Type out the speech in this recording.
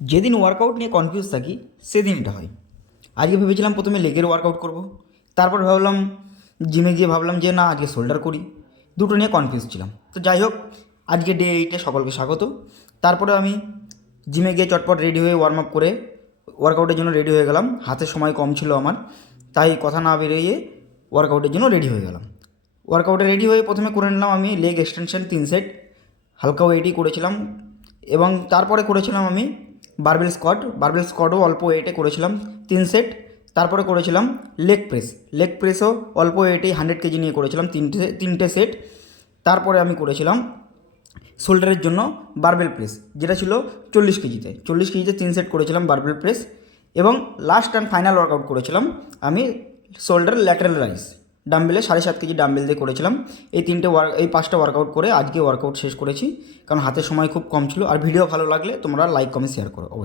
যেদিন ওয়ার্কআউট নিয়ে কনফিউজ থাকি সেদিন এটা হয়। আজকে ভেবেছিলাম প্রথমে লেগের ওয়ার্কআউট করব, তারপর ভাবলাম জিমে গিয়ে ভাবলাম যে না আজকে শোল্ডার করি। দুটো নিয়ে কনফিউজ ছিলাম। তো যাই হোক, আজকে ডে 8-এ সকলকে স্বাগত। তারপরে আমি জিমে গিয়ে চটপট রেডি হয়ে ওয়ার্ম আপ করে ওয়ার্কআউটের জন্য রেডি হয়ে গেলাম। হাতে সময় কম ছিল আমার, তাই কথা না বেরিয়ে ওয়ার্কআউটের জন্য রেডি হয়ে গেলাম। ওয়ার্কআউটে রেডি হয়ে প্রথমে করে নিলাম আমি লেগ এক্সটেনশন 3 সেট, হালকা ওয়েটই করেছিলাম। এবং তারপরে করেছিলাম আমি বারবেল স্কোয়াটও অল্প ওয়েটে করেছিলাম 3 সেট। তারপরে করেছিলাম লেগ প্রেসও অল্প ওয়েটেই 100 কেজি নিয়ে করেছিলাম তিনটে সেট। তারপরে আমি করেছিলাম শোল্ডারের জন্য বারবেল প্রেস, যেটা ছিল 40 কেজিতে 3 সেট করেছিলাম বারবেল প্রেস। এবং লাস্ট অ্যান্ড ফাইনাল ওয়ার্কআউট করেছিলাম আমি শোল্ডার ল্যাটারাল রাইজ ডাম্বেলে 7.5 কেজি ডাম্বেল দিয়ে করেছিলাম। এই 5টা ওয়ার্কআউট করে আজকে ওয়ার্কআউট শেষ করেছি, কারণ হাতে সময় খুব কম ছিল। আর ভিডিও ভালো লাগলে তোমরা লাইক কমেন্ট শেয়ার করো অবশ্যই।